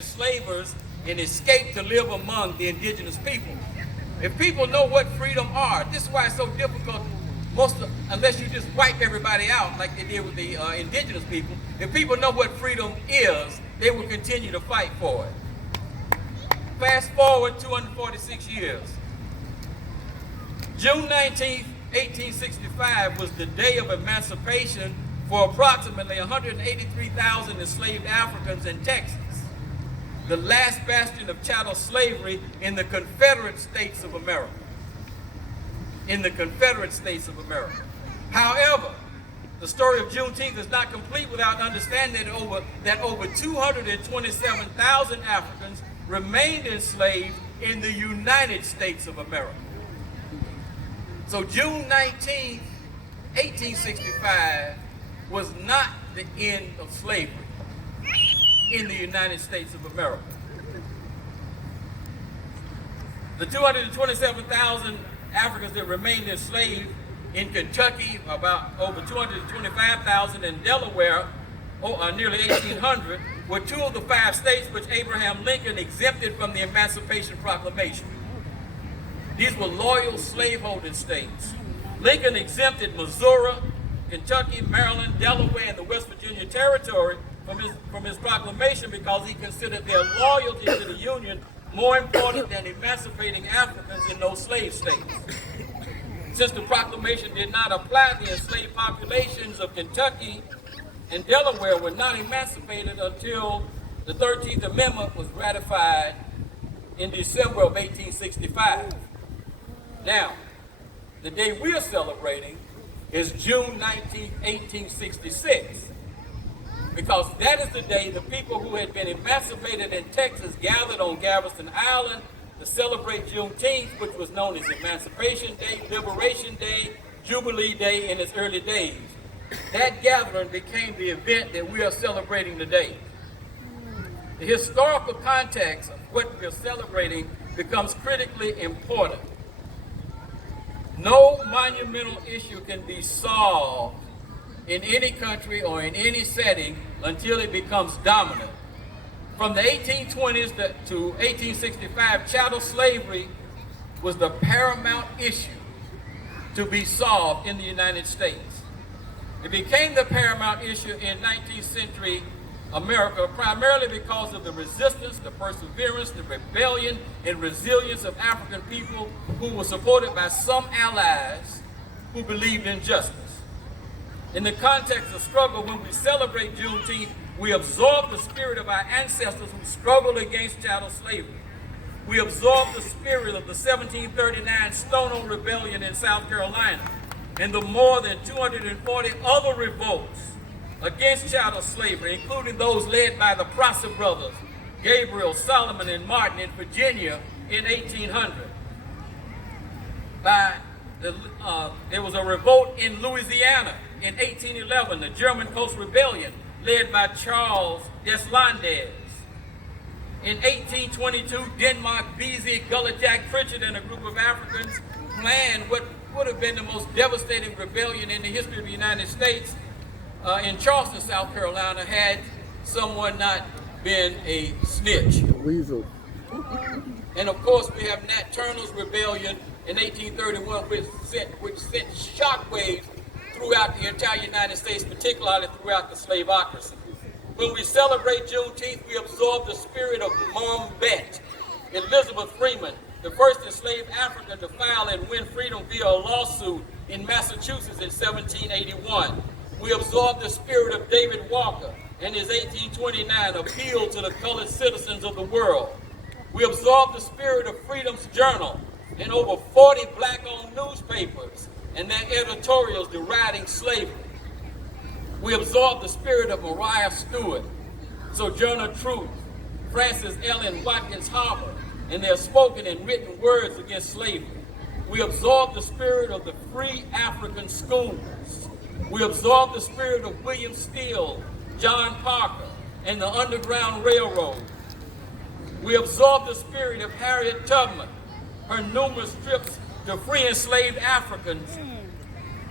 enslavers and escaped to live among the indigenous people. If people know what freedom are, this is why it's so difficult. Unless you just wipe everybody out like they did with the indigenous people, if people know what freedom is, they will continue to fight for it. Fast forward 246 years. June 19th, 1865 was the day of emancipation for approximately 183,000 enslaved Africans in Texas, the last bastion of chattel slavery in the Confederate States of America. However, the story of Juneteenth is not complete without understanding that over 227,000 Africans remained enslaved in the United States of America. So June 19, 1865 was not the end of slavery in the United States of America. The 227,000 Africans that remained enslaved in Kentucky, about over 225,000 in Delaware, nearly 1,800, were two of the 5 states which Abraham Lincoln exempted from the Emancipation Proclamation. These were loyal slaveholding states. Lincoln exempted Missouri, Kentucky, Maryland, Delaware, and the West Virginia Territory from his proclamation because he considered their loyalty to the Union more important than emancipating Africans in those slave states. Since the proclamation did not apply, the enslaved populations of Kentucky and Delaware were not emancipated until the 13th Amendment was ratified in December of 1865. Now, the day we're celebrating is June 19, 1866, because that is the day the people who had been emancipated in Texas gathered on Galveston Island to celebrate Juneteenth, which was known as Emancipation Day, Liberation Day, Jubilee Day in its early days. That gathering became the event that we are celebrating today. The historical context of what we're celebrating becomes critically important. No monumental issue can be solved in any country or in any setting until it becomes dominant. From the 1820s to 1865, chattel slavery was the paramount issue to be solved in the United States. It became the paramount issue in 19th century America primarily because of the resistance, the perseverance, the rebellion, and resilience of African people who were supported by some allies who believed in justice. In the context of struggle, when we celebrate Juneteenth, we absorb the spirit of our ancestors who struggled against chattel slavery. We absorb the spirit of the 1739 Stono Rebellion in South Carolina and the more than 240 other revolts against chattel slavery, including those led by the Prosser brothers, Gabriel, Solomon, and Martin in Virginia in 1800. There was a revolt in Louisiana in 1811, the German Coast Rebellion, led by Charles Deslandes. In 1822, Denmark, Vesey, Gullah Jack Pritchard, and a group of Africans planned what would have been the most devastating rebellion in the history of the United States in Charleston, South Carolina, had someone not been a snitch. Weasel. And of course, we have Nat Turner's rebellion in 1831, which sent shockwaves throughout the entire United States, particularly throughout the slaveocracy. When we celebrate Juneteenth, we absorb the spirit of Mom Bet, Elizabeth Freeman, the first enslaved African to file and win freedom via a lawsuit in Massachusetts in 1781. We absorb the spirit of David Walker and his 1829 appeal to the colored citizens of the world. We absorb the spirit of Freedom's Journal and over 40 black-owned newspapers and their editorials deriding slavery. We absorb the spirit of Mariah Stewart, Sojourner Truth, Frances Ellen Watkins Harper, and their spoken and written words against slavery. We absorb the spirit of the free African schools. We absorb the spirit of William Steele, John Parker, and the Underground Railroad. We absorb the spirit of Harriet Tubman, her numerous trips to free enslaved Africans,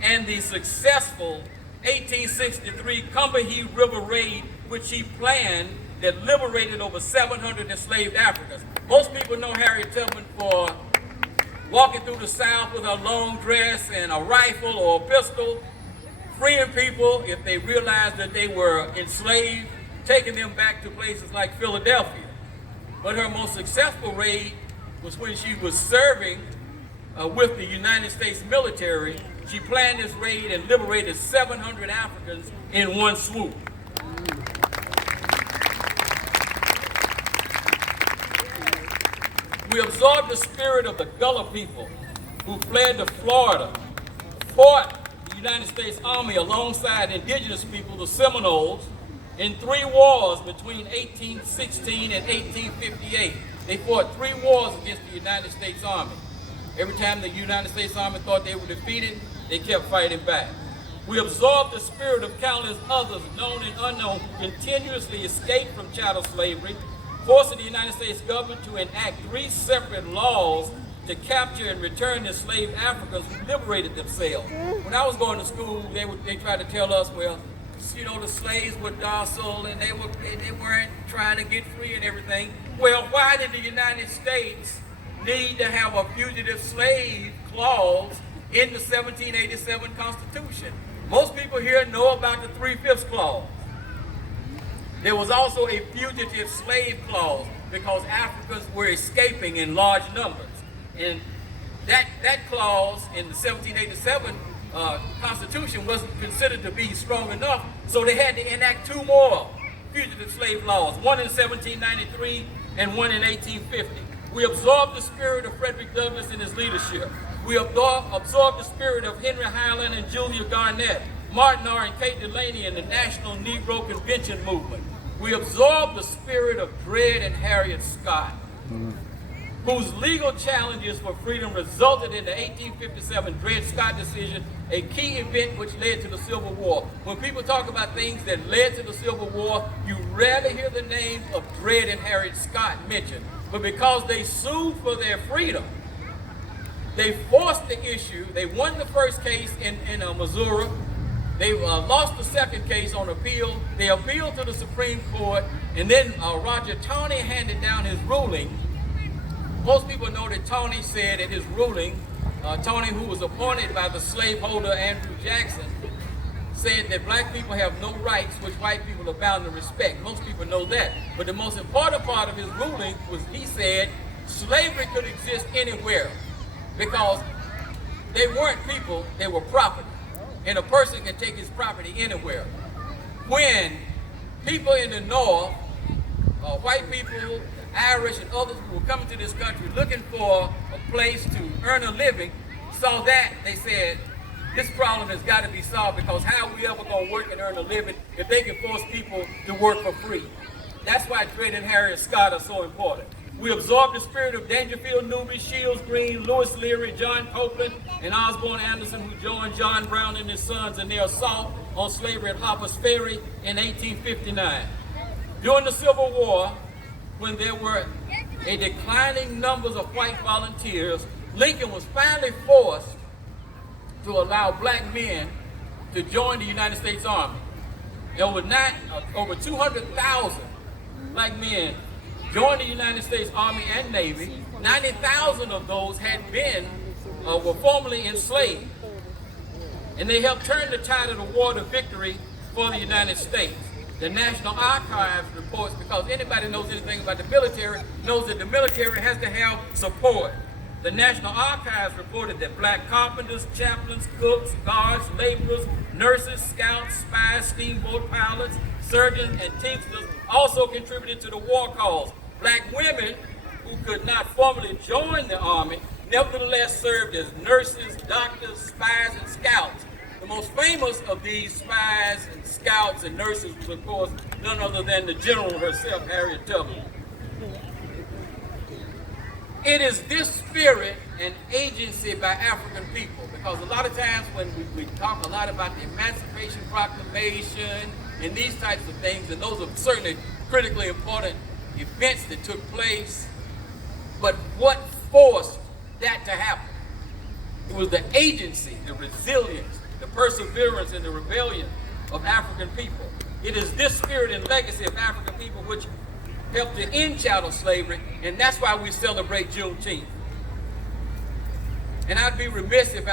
and the successful 1863 Combahee River raid, which he planned that liberated over 700 enslaved Africans. Most people know Harriet Tubman for walking through the South with a long dress and a rifle or a pistol, freeing people if they realized that they were enslaved, taking them back to places like Philadelphia. But her most successful raid was when she was serving with the United States military. She planned this raid and liberated 700 Africans in one swoop. We absorbed the spirit of the Gullah people who fled to Florida, fought the United States Army alongside indigenous people, the Seminoles, in 3 wars between 1816 and 1858. They fought 3 wars against the United States Army. Every time the United States Army thought they were defeated, they kept fighting back. We absorbed the spirit of countless others, known and unknown, who continuously escaped from chattel slavery, forcing the United States government to enact 3 separate laws to capture and return enslaved Africans who liberated themselves. When I was going to school, they tried to tell us, well, you know, the slaves were docile and they weren't trying to get free and everything. Well, why did the United States need to have a fugitive slave clause in the 1787 Constitution? Most people here know about the 3/5 clause. There was also a fugitive slave clause because Africans were escaping in large numbers. And that clause in the 1787 Constitution wasn't considered to be strong enough, so they had to enact 2 more fugitive slave laws, one in 1793 and one in 1850. We absorbed the spirit of Frederick Douglass and his leadership. We absorbed the spirit of Henry Highland and Julia Garnett, Martin R. and Kate Delaney and the National Negro Convention movement. We absorbed the spirit of Dred and Harriet Scott, whose legal challenges for freedom resulted in the 1857 Dred Scott decision, a key event which led to the Civil War. When people talk about things that led to the Civil War, you rarely hear the names of Dred and Harriet Scott mentioned. But because they sued for their freedom, they forced the issue. They won the first case in Missouri. They lost the second case on appeal. They appealed to the Supreme Court, and then Roger Taney handed down his ruling. Most people know that Taney said in his ruling, Taney, who was appointed by the slaveholder Andrew Jackson, said that black people have no rights which white people are bound to respect. Most people know that. But the most important part of his ruling was he said slavery could exist anywhere because they weren't people, they were property. And a person can take his property anywhere. When people in the North, white people, Irish and others who were coming to this country looking for a place to earn a living, saw that, they said, this problem has got to be solved because how are we ever going to work and earn a living if they can force people to work for free? That's why Dred and Harriet Scott are so important. We absorbed the spirit of Dangerfield, Newby, Shields Green, Lewis Leary, John Copeland, and Osborne Anderson, who joined John Brown and his sons in their assault on slavery at Harper's Ferry in 1859. During the Civil War, when there were a declining numbers of white volunteers, Lincoln was finally forced to allow black men to join the United States Army. Over 200,000 black men joined the United States Army and Navy. 90,000 of those were formerly enslaved. And they helped turn the tide of the war to victory for the United States. The National Archives reports, because anybody knows anything about the military, knows that the military has to have support. The National Archives reported that black carpenters, chaplains, cooks, guards, laborers, nurses, scouts, spies, steamboat pilots, surgeons, and teamsters also contributed to the war cause. Black women who could not formally join the Army nevertheless served as nurses, doctors, spies, and scouts. The most famous of these spies and scouts and nurses was, of course, none other than the general herself, Harriet Tubman. It is this spirit and agency by African people, because a lot of times when we talk a lot about the Emancipation Proclamation and these types of things, and those are certainly critically important events that took place, but what forced that to happen? It was the agency, the resilience, the perseverance, and the rebellion of African people. It is this spirit and legacy of African people which helped to end chattel slavery, and that's why we celebrate Juneteenth. And I'd be remiss if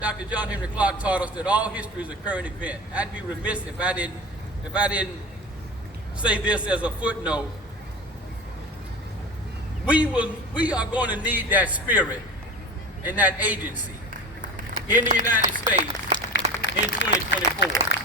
Dr. John Henry Clarke taught us that all history is a current event. I'd be remiss if I didn't say this as a footnote. We are going to need that spirit and that agency in the United States in 2024.